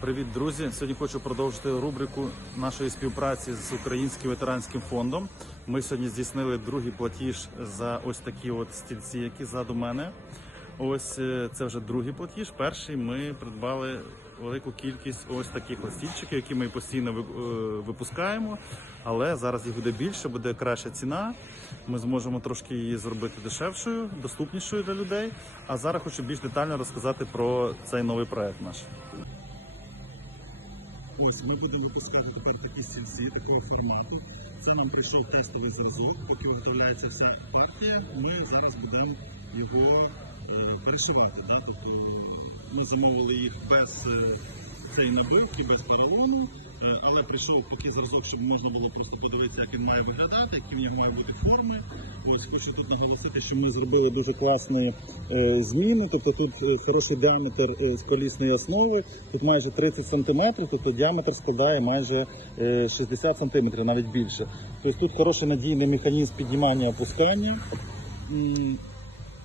Привіт, друзі! Сьогодні хочу продовжити рубрику нашої співпраці з Українським ветеранським фондом. Ми сьогодні здійснили другий платіж за ось такі от стільці, які ззаду мене. Ось е, це вже другий платіж. Перший ми придбали велику кількість ось таких от стільчиків, які ми постійно е, випускаємо. Але зараз їх буде більше, буде краща ціна. Ми зможемо трошки її зробити дешевшою, доступнішою для людей. А зараз хочу більш детально розказати про цей новий проект наш. Ось ми будемо випускати тепер такі сільці, такого формату. Це нам прийшов тестовий зразок, поки виготовляється вся партія. Ми зараз будемо його е, перешивати. Да? Тобто ми замовили їх без е, цієї набивки, без поролону. Е, Але прийшов поки зразок, щоб можна було просто подивитися, як він має виглядати, які в нього має бути форми. Ось хочу тут наголосити, що ми зробили дуже класні е, зміни. Тобто тут е, хороший діаметр з колісної основи, тут майже 30 см, тобто діаметр складає майже е, 60 см, навіть більше. Тобто тут хороший надійний механізм піднімання опускання.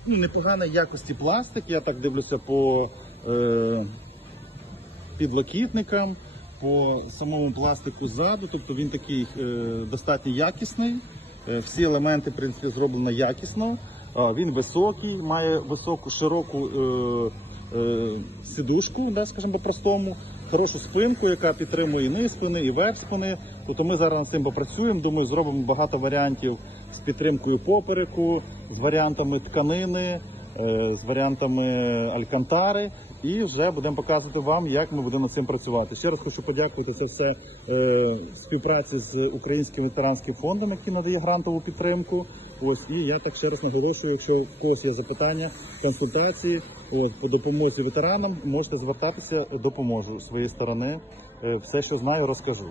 Ну, непоганої якості пластик, я так дивлюся по е, підлокітникам, по самому пластику ззаду, тобто він такий е, достатньо якісний. Е, всі елементи, в принципі, зроблено якісно. Він високий, має високу, широку е, е, сидушку, да, скажімо по-простому, хорошу спинку, яка підтримує і низ спини, і верх спини. Тобто ми зараз над цим попрацюємо. Думаю, зробимо багато варіантів з підтримкою попереку, з варіантами тканини, з варіантами алькантари. І вже будемо показувати вам, як ми будемо над цим працювати. Ще раз хочу подякувати це все е, співпраці з Українським ветеранським фондом, який надає грантову підтримку. Ось і я так ще раз наголошую, якщо в когось є запитання, консультації от, по допомозі ветеранам, можете звертатися, допоможу з своєї сторони. Е, все, що знаю, розкажу.